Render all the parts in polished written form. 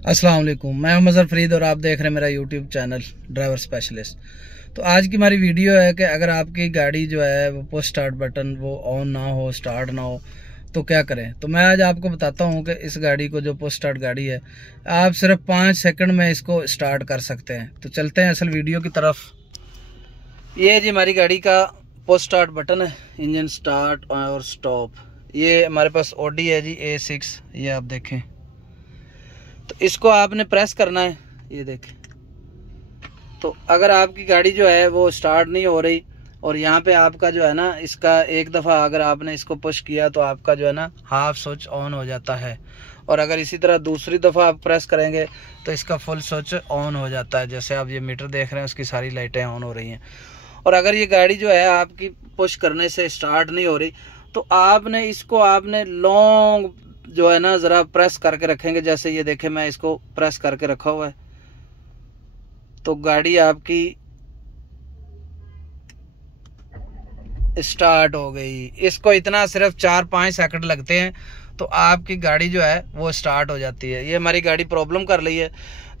अस्सलाम वालेकुम, मैं हूं मज़हर फरीद और आप देख रहे हैं मेरा यूट्यूब चैनल ड्राइवर स्पेशलिस्ट। तो आज की हमारी वीडियो है कि अगर आपकी गाड़ी जो है वो पुश स्टार्ट बटन वो ऑन ना हो, स्टार्ट ना हो, तो क्या करें। तो मैं आज आपको बताता हूं कि इस गाड़ी को, जो पुश स्टार्ट गाड़ी है, आप सिर्फ 5 सेकंड में इसको स्टार्ट कर सकते हैं। तो चलते हैं असल वीडियो की तरफ। ये जी हमारी गाड़ी का पुश स्टार्ट बटन है, इंजन स्टार्ट और स्टॉप। ये हमारे पास ऑडी है जी A6, ये आप देखें। तो इसको आपने प्रेस करना है, ये देखें। तो अगर आपकी गाड़ी जो है वो स्टार्ट नहीं हो रही और यहाँ पे आपका जो है ना, इसका एक दफ़ा अगर आपने इसको पुश किया तो आपका जो है ना हाफ स्विच ऑन हो जाता है, और अगर इसी तरह दूसरी दफ़ा आप प्रेस करेंगे तो इसका फुल स्विच ऑन हो जाता है। जैसे आप ये मीटर देख रहे हैं, उसकी सारी लाइटें ऑन हो रही हैं। और अगर ये गाड़ी जो है आपकी पुश करने से स्टार्ट नहीं हो रही तो आपने इसको लॉन्ग जो है ना ज़रा प्रेस करके रखेंगे। जैसे ये देखें, मैं इसको प्रेस करके रखा हुआ है, तो गाड़ी आपकी स्टार्ट हो गई। इसको इतना सिर्फ 4-5 सेकंड लगते हैं तो आपकी गाड़ी जो है वो स्टार्ट हो जाती है। ये हमारी गाड़ी प्रॉब्लम कर रही है।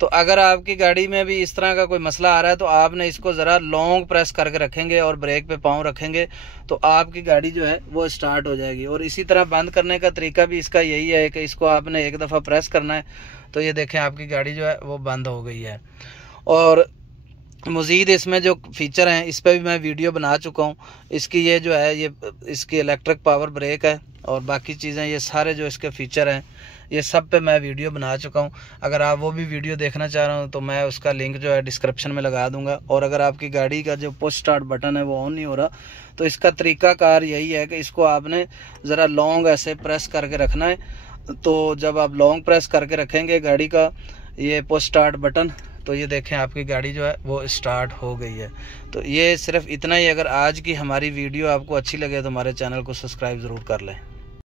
तो अगर आपकी गाड़ी में भी इस तरह का कोई मसला आ रहा है तो आपने इसको ज़रा लॉन्ग प्रेस करके रखेंगे और ब्रेक पे पाँव रखेंगे तो आपकी गाड़ी जो है वो स्टार्ट हो जाएगी। और इसी तरह बंद करने का तरीका भी इसका यही है कि इसको आपने एक दफ़ा प्रेस करना है तो ये देखें आपकी गाड़ी जो है वो बंद हो गई है। और मज़ीद इसमें जो फ़ीचर हैं इस पर भी मैं वीडियो बना चुका हूँ। इसकी ये जो है, ये इसकी इलेक्ट्रिक पावर ब्रेक है और बाकी चीज़ें, ये सारे जो इसके फ़ीचर हैं ये सब पे मैं वीडियो बना चुका हूँ। अगर आप वो भी वीडियो देखना चाह रहे हो तो मैं उसका लिंक जो है डिस्क्रिप्शन में लगा दूँगा। और अगर आपकी गाड़ी का जो पुश स्टार्ट बटन है वो ऑन नहीं हो रहा तो इसका तरीक़ाकार यही है कि इसको आपने ज़रा लॉन्ग ऐसे प्रेस करके रखना है। तो जब आप लॉन्ग प्रेस करके रखेंगे गाड़ी का ये पुश स्टार्ट बटन, तो ये देखें आपकी गाड़ी जो है वो स्टार्ट हो गई है। तो ये सिर्फ इतना ही। अगर आज की हमारी वीडियो आपको अच्छी लगे तो हमारे चैनल को सब्सक्राइब ज़रूर कर लें।